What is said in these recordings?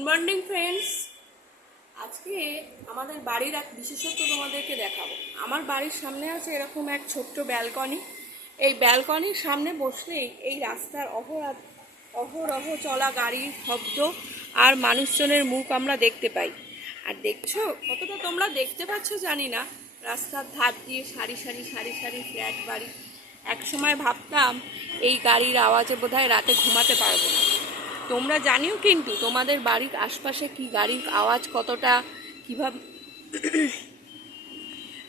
Good morning friends. আজকে আমাদের বাড়ির এক বিশেষত্ব তোমাদেরকে দেখাবো। আমার বাড়ির সামনে আছে এরকম এক ছোট্ট ব্যালকনি। এই ব্যালকনির সামনে বসলেই এই রাস্তার অহরহ চলা গাড়ির শব্দ আর মানুষজনের মুখ আমরা দেখতে পাই। আর দেখছো কতটা তোমরা দেখতে পাচ্ছ জানি না, রাস্তার ধার দিয়ে সারি সারি সারি সারি ফ্ল্যাট বাড়ি। এক সময় ভাবতাম এই গাড়ির আওয়াজে বোধহয় রাতে ঘুমাতে পারবো না। তোমরা জানিও কিন্তু তোমাদের বাড়ির আশপাশে কি গাড়ির আওয়াজ কতটা, কিভাবে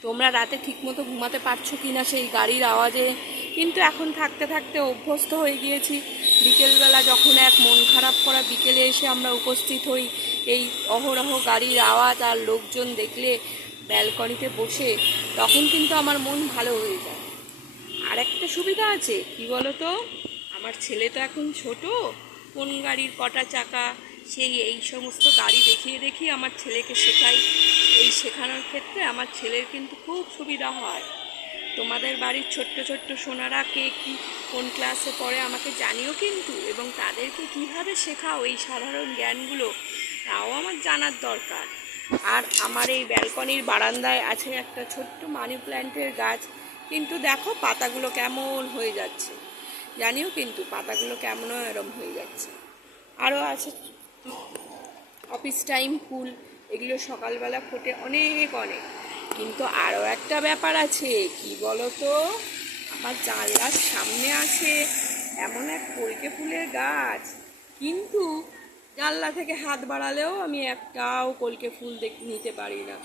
তোমরা রাতে ঠিকমতো ঘুমাতে পারছো কি না সেই গাড়ির আওয়াজে। কিন্তু এখন থাকতে থাকতে অভ্যস্ত হয়ে গিয়েছি। বিকেলবেলা যখন এক মন খারাপ করা বিকেলে এসে আমরা উপস্থিত হই এই অহরহ গাড়ির আওয়াজ আর লোকজন দেখলে ব্যালকনিতে বসে, তখন কিন্তু আমার মন ভালো হয়ে যায়। আর একটা সুবিধা আছে, কি বলো তো, আমার ছেলে তো এখন ছোট, কোন গাড়ির কটা চাকা এই সমস্ত গাড়ি দেখিয়ে দেখিয়ে আমার ছেলেকে শেখাই। এই শেখানোর ক্ষেত্রে আমার ছেলের কিন্তু খুব সুবিধা হয়। তোমাদের বাড়ির ছোট্ট ছোট্ট সোনারা কে কি কোন ক্লাসে পড়ে আমাকে জানিও কিন্তু, এবং তাদেরকে কিভাবে শেখাও এই সাধারণ জ্ঞানগুলো, তাও আমার জানার দরকার। আর আমার এই ব্যালকনির বারান্দায় আছে একটা ছোট্ট মানি প্ল্যান্টের গাছ, কিন্তু দেখো পাতাগুলো কেমন হয়ে যাচ্ছে, জানিও কিন্তু পাতাগুলো কেমন এরম হয়ে যাচ্ছে। আরও আছে অফিস টাইম ফুল, এগুলো সকালবেলা ফোটে অনেক অনেক। কিন্তু আরও একটা ব্যাপার আছে, কি বলো তো, আমার জানলার সামনে আছে এমন এক কলকে ফুলের গাছ, কিন্তু জানলা থেকে হাত বাড়ালেও আমি একটাও কলকে ফুল নিতে পারি না।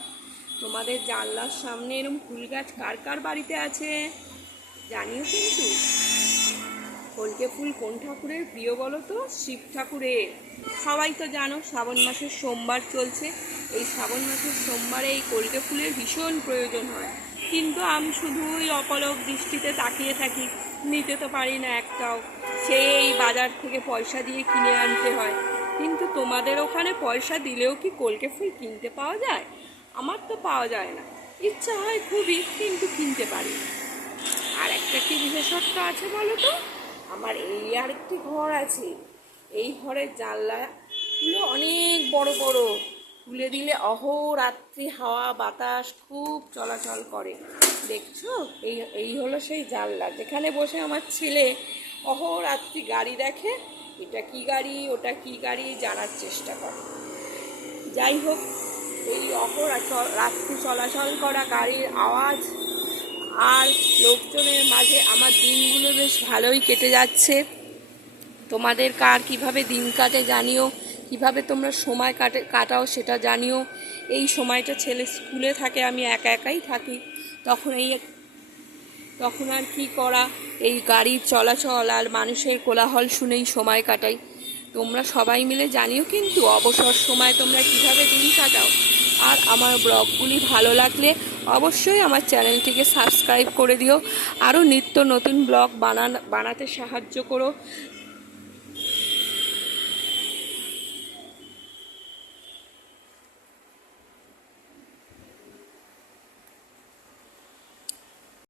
তোমাদের জানলার সামনে এরকম ফুল গাছ কার কার বাড়িতে আছে জানিও কিন্তু। কলকে ফুল কোন ঠাকুরের প্রিয় বলো তো? শিব ঠাকুরের। সবাই তো জানো শ্রাবণ মাসের সোমবার চলছে, এই শ্রাবণ মাসের সোমবারে এই কলকে ফুলের ভীষণ প্রয়োজন হয়, কিন্তু আমি শুধুই অপলক দৃষ্টিতে তাকিয়ে থাকি, নিতে তো পারি না একটাও। সেই বাজার থেকে পয়সা দিয়ে কিনে আনতে হয়। কিন্তু তোমাদের ওখানে পয়সা দিলেও কি কলকে ফুল কিনতে পাওয়া যায়? আমার তো পাওয়া যায় না, ইচ্ছা হয় খুবই, কিন্তু কিনতে পারি না। আর একটা কি বিশেষত্ব আছে বলো তো, আমার এই আর একটি ঘর আছে, এই ঘরের জানলাগুলো অনেক বড় বড়, খুলে দিলে অহোরাত্রি হাওয়া বাতাস খুব চলাচল করে। দেখছো, এই হলো সেই জানলা যেখানে বসে আমার ছেলে অহোরাত্রি গাড়ি দেখে, এটা কি গাড়ি ওটা কি গাড়ি জানার চেষ্টা করে। যাই হোক, এই রাত্রি চলাচল করা গাড়ির আওয়াজ আর লোকজনের মাঝে আমার দিনগুলো বেশ ভালোই কেটে যাচ্ছে। তোমাদের কার কিভাবে দিন কাটে জানিও, কিভাবে তোমরা সময় কাটাও সেটা জানিও। এই সময়টা ছেলে স্কুলে থাকে, আমি একা একাই থাকি, তখন আর কি করা, এই গাড়ির চলাচল আর মানুষের কোলাহল শুনেই সময় কাটাই। তোমরা সবাই মিলে জানিও কিন্তু অবসর সময় তোমরা কিভাবে দিন কাটাও। আর আমার ব্লগগুলি ভালো লাগলে অবশ্যই আমার চ্যানেলটিকে সাবস্ক্রাইব করে দিও, আরও নিত্য নতুন ব্লগ বানাতে সাহায্য করো।